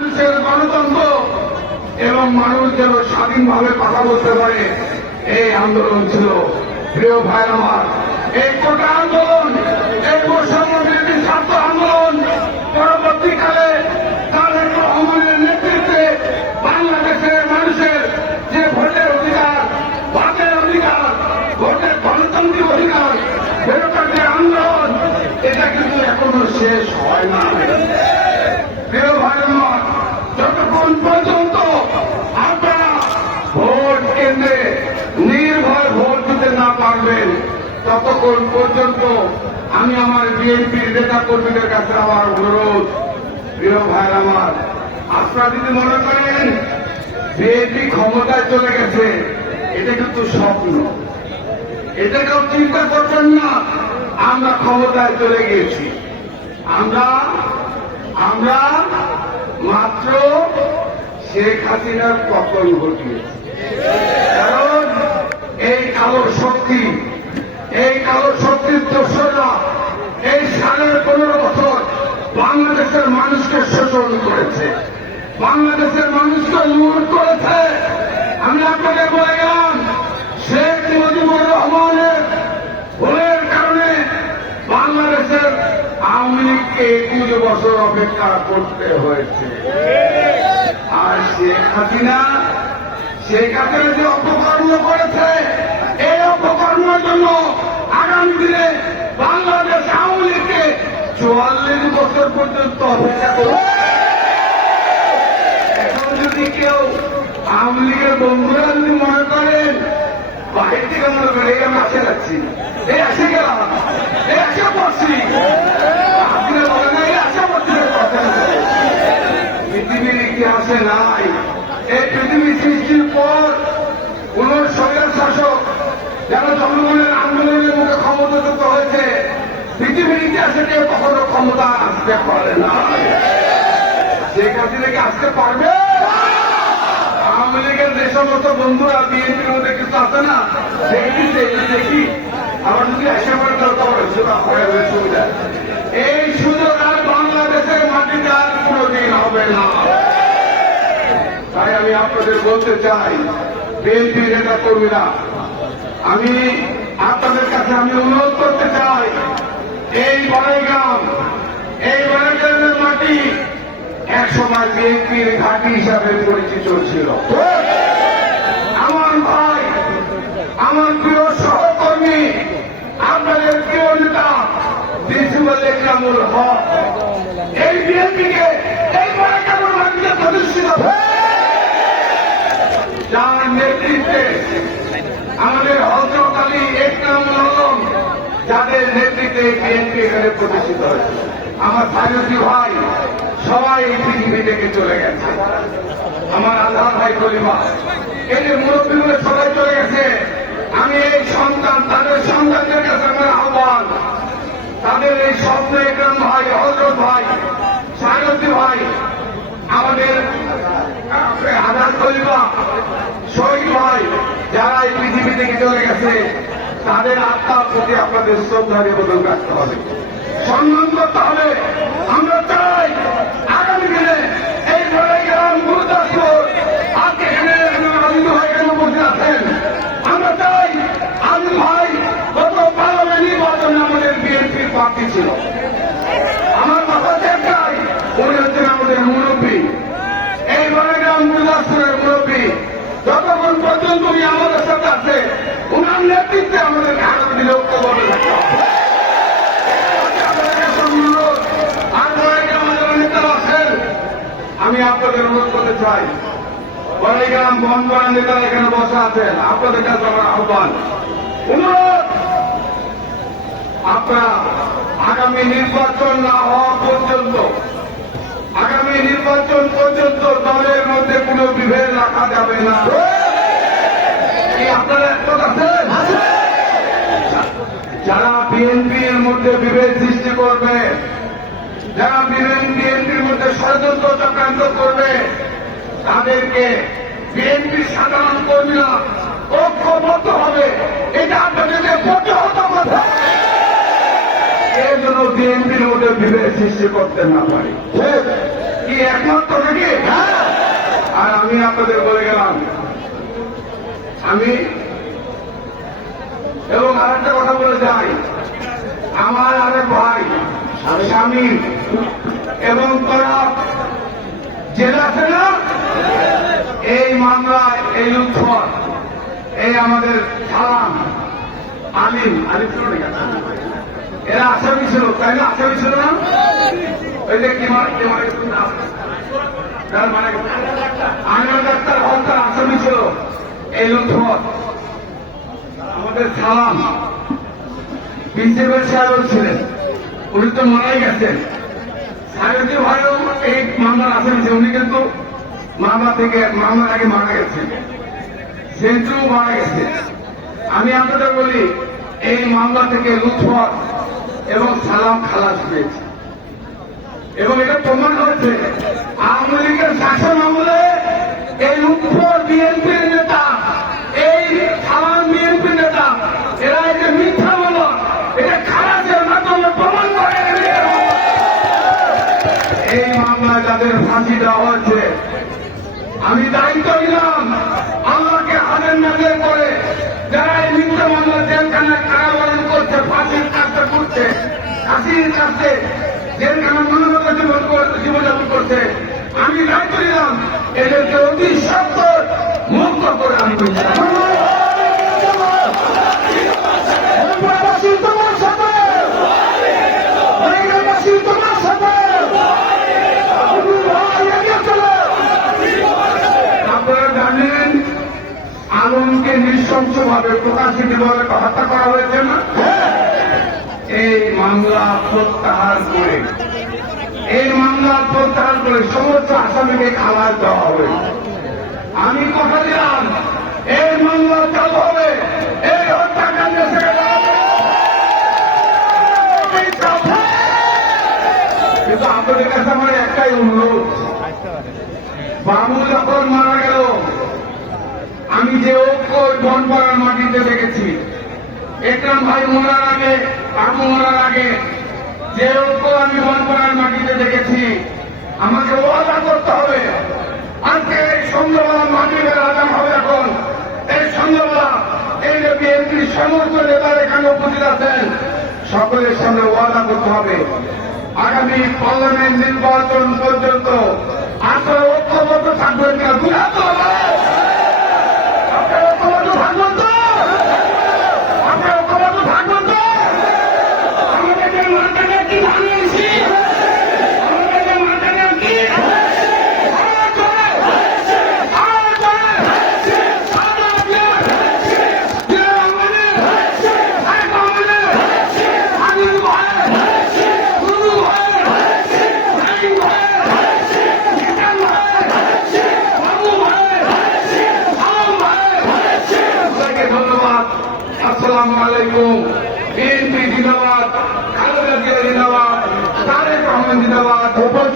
মানুষের গণতন্ত্র এবং মানুষ যেন স্বাধীনভাবে কথা বলতে পারে, এই আন্দোলন ছিল। প্রিয় ভাই আমার, এই কোটা আন্দোলন, এই বৈষম্য বিরোধী ছাত্র আন্দোলন পরবর্তীকালে নেতৃত্বে মানুষের যে ভোটের অধিকার ভাতের অধিকার আন্দোলন, এটা কিন্তু এখনও শেষ হয় না প্রিয় ভাই আমার যতক্ষণ পর্যন্ত আপনারা ভোট কেন্দ্রে নির্ভয় ভোট দিতে না পারবেন ততক্ষণ পর্যন্ত আমি আমার বিএনপির নেতা কর্মীদের কাছে আমার অনুরোধ। প্রিয় ভাই আমার, আপনারা যদি মনে করেন বিএনপি ক্ষমতায় চলে গেছে, এটা কিন্তু স্বপ্ন। এটা কেউ চিন্তা করবেন না, আমরা ক্ষমতায় চলে গিয়েছি। আমরা আমরা মাত্র শেখ হাসিনার পতন ঘটিয়েছি কারণ এই কালো শক্তি এই কালো শক্তির দোষরা এই সাড়ে পনেরো বছর বাংলাদেশের মানুষকে শোষণ করেছে। বাংলাদেশের মানুষকে লুট করেছে। আমি আপনাকে বলে শেখ মুজিবুর রহমানের ভুলের কারণে বাংলাদেশের আওয়ামী লীগকে একুশ বছর অপেক্ষা করতে হয়েছে। আর শেখ হাসিনা শেখ হাসিনা যে অপকর্ম করেছে এই অপকর্মের জন্য আগামী দিনে বাংলাদেশ আওয়ামী লীগকে চুয়াল্লিশ বছর পর্যন্ত অপেক্ষা করবে এখন যদি কেউ আওয়ামী লীগের বন্ধুরা যদি মনে করেন বাহির থেকে মনে করেন, এই আমি আসে যাচ্ছি। এই আসে গেলাম এই পৃথিবীর ইতিহাসে নাই। এই পৃথিবী সৃষ্টির পর কোন স্বৈর শাসক, যারা জনগণের আন্দোলনের কেউ কখনো ক্ষমতা আসতে পারে না। শেখ হাসিনা কি আসতে পারবে? আওয়ামী লীগের যে বন্ধুরা, বিএনপির মধ্যে কিছু আছে না? দেখি আবার যদি হয়ে হয়ে সুবিধা। এই সুযোগ আর বাংলাদেশের মাটিতে আর কোনোদিন হবে না। তাই আমি আপনাদের বলতে চাই, বিএনপি নেতা কর্মীরা, আমি আপনাদের কাছে আমি অনুরোধ করতে চাই এই বড়াইগ্রাম, এই বড়াইগ্রামের মাটি এক সময় বিএনপির ঘাঁটি হিসাবে পরিচিত ছিল। আমার ভাই, আমার প্রিয় সহকর্মী, আপনাদের প্রিয় নেতা, প্রিন্সিপাল ইকরামুল হক, এই বিএনপিকে এই বড়াইগ্রামের মাটিতে প্রতিষ্ঠিত যার নেতৃত্বে আমাদের হজরত আলী একরামুল আলম যাদের নেতৃত্বে বিএনপি এখানে প্রতিষ্ঠিত হয়েছে। আমার সায়সী ভাই, সবাই এই পৃথিবী থেকে চলে গেছে। আমার আধার ভাই কলিমা, এই যে মুরব্বীগুলো সবাই চলে গেছে, আমি এই সন্তান, তাদের সন্তানদের কাছে আমার আহ্বান। তাদের এই স্বপ্ন একরাম ভাই হজরত ভাই সায়সী ভাই, আমাদের আধার কলিমা, শহীদ ভাই, যারা এই পৃথিবী থেকে চলে গেছে তাদের আত্মার প্রতি আপনাদের শ্রদ্ধা নিবেদন রাখতে হবে। সম্মান করতে হবে আমরা চাই আগামী দিনে এই বড়াইগ্রাম গুরুদাসপুর আজকে এখানে আনন্দ ভাই এখানে বসে আছেন, আমরা চাই আনন্দ ভাই গত পার্লামেন্ট নির্বাচনে আমাদের বিএনপির প্রার্থী ছিল। আমার কথা একটাই, উনি হচ্ছেন আমাদের মুরব্বী। এই বড়গ্রাম গুরুদাসপুরের মুরব্বী যতক্ষণ পর্যন্ত উনি আমাদের সাথে আছে, উনার নেতৃত্বে আমাদের যারা নেতারা আছেন, আমি আপনাদের অনুরোধ করতে চাই বড়গ্রাম বন করার এখানে বসে আছেন, আপনাদের কাছে আমার আহ্বান। অনুরোধ, আপনারা আগামী নির্বাচন না হওয়া পর্যন্ত আগামী নির্বাচন পর্যন্ত দলের মধ্যে কোনো বিভেদ রাখা যাবে না। যারা বিএনপির মধ্যে বিভেদ সৃষ্টি করবে, যারা বিএনপির মধ্যে ষড়যন্ত্র চক্রান্ত করবে, তাদেরকে বিএনপির সাধারণ কর্মীরা ঐক্যবদ্ধ হবে। এটা আপনাদের প্রতিহত কথা। এর জন্য বিএনপির মধ্যে বিভেদ সৃষ্টি করতে না পারি। কি একমাত্র নাকি? আর আমি আপনাদের বলে গেলাম, আমি এবং আর একটা কথা বলে যাই, আমার আরেক ভাই, স্বামী এবং তারা জেলা আছে এই মামলায়, এই উৎসব এই আমাদের সালাম, আলিম আলিম এরা আসামি ছিল, তাই না? আসামি ছিল না? ওই যে কি মানে মানে তার মানে আমির ডাক্তার হত্যার আসামি ছিল। এই লুৎফর আমাদের সালাম। প্রিন্সিপাল সাহেব ছিলেন। উনি তো মারাই গেছেন। সাহেবজি ভাইও এই মামলার আসামি ছিল। উনি কিন্তু মামলা থেকে মামলার আগে মারা গেছেন। সেন্টু মারা গেছে। আমি আপনাদের বলি, এই মামলা থেকে লুৎফর এবং সালাম খালাস পেয়েছে। এবং এটা প্রমাণ হয়েছে, আওয়ামী লীগের শাসন আমলে এই লুৎফর বিএনপির নেতা, এই সালাম বিএনপির নেতা, এরা এটা মিথ্যা বলো, এটা খালাসের মাধ্যমে প্রমাণ করে এই মামলায় যাদের ফাঁসি দেওয়া হয়েছে। আমি দায়িত্ব নিলাম আল্লাহকে হাজার নাজের করে যারা এই মিথ্যা মামলা জেলখানায় কারাবরণ করছে, ফাঁসির কাজটা করছে, ফাঁসির কাছে জেলখানা কর- জীবনযাপন আমি দায়িত্ব নিলাম। এদেরকে অতি সত্তর মুক্ত করে জানেন, আলমকে প্রকাশিতভাবে হত্যা করা হয়েছে না? এই মামলা প্রত্যাহার করে এই মামলা প্রত্যাহার করে সমস্ত আসামিকে খালাস দেওয়া হবে আমি কথা দিলাম, এই মামলা চালু হবে, এই হত্যাকাণ্ড ছেড়ে দেওয়া হবে। এই চালু। কিন্তু আপনাদের কাছে আমার একটাই অনুরোধ বাবু যখন মারা গেল, আমি যে ঐক্য বনপাড়ার মাটিতে দেখেছি, একরাম ভাই মরার আগে বাবু মরার আগে যে ঐক্য আমি বনপাড়ার মাটিতে দেখেছি, আমাকে ওয়াদা করতে হবে। আজকে এই সন্ধ্যাবেলা মাটিতে আদান হবে এখন। এই সন্ধ্যাবেলা এই যে বিএনপির সমস্ত নেতার এখানে উপস্থিত আছেন, সকলের সামনে ওয়াদা করতে হবে। আগামী পার্লামেন্ট নির্বাচন পর্যন্ত আপনারা ঐক্যবদ্ধ থাকবেন কিনা বুঝাতে হবে আপনারা ঐক্যবদ্ধ থাকবেন তো আপনারা ঐক্যবদ্ধ থাকবেন তো আমাদেরকে মার্কেটে কি বানিয়েছি আমাদেরকে মার্কেটে কি আরও জোরে! আরও জোরে! সাদা দিয়ে! দিয়ে আমাদের! এক আমাদের! আমির ভাই! গুরু ভাই! নাইম ভাই! জিতান ভাই! বাবু ভাই! আলম ভাই! সবাইকে ধন্যবাদ আসসালামু আলাইকুম। বিএনপি জিন্দাবাদ খালেদা জিয়া জিন্দাবাদ তারেক রহমান জিন্দাবাদ উপর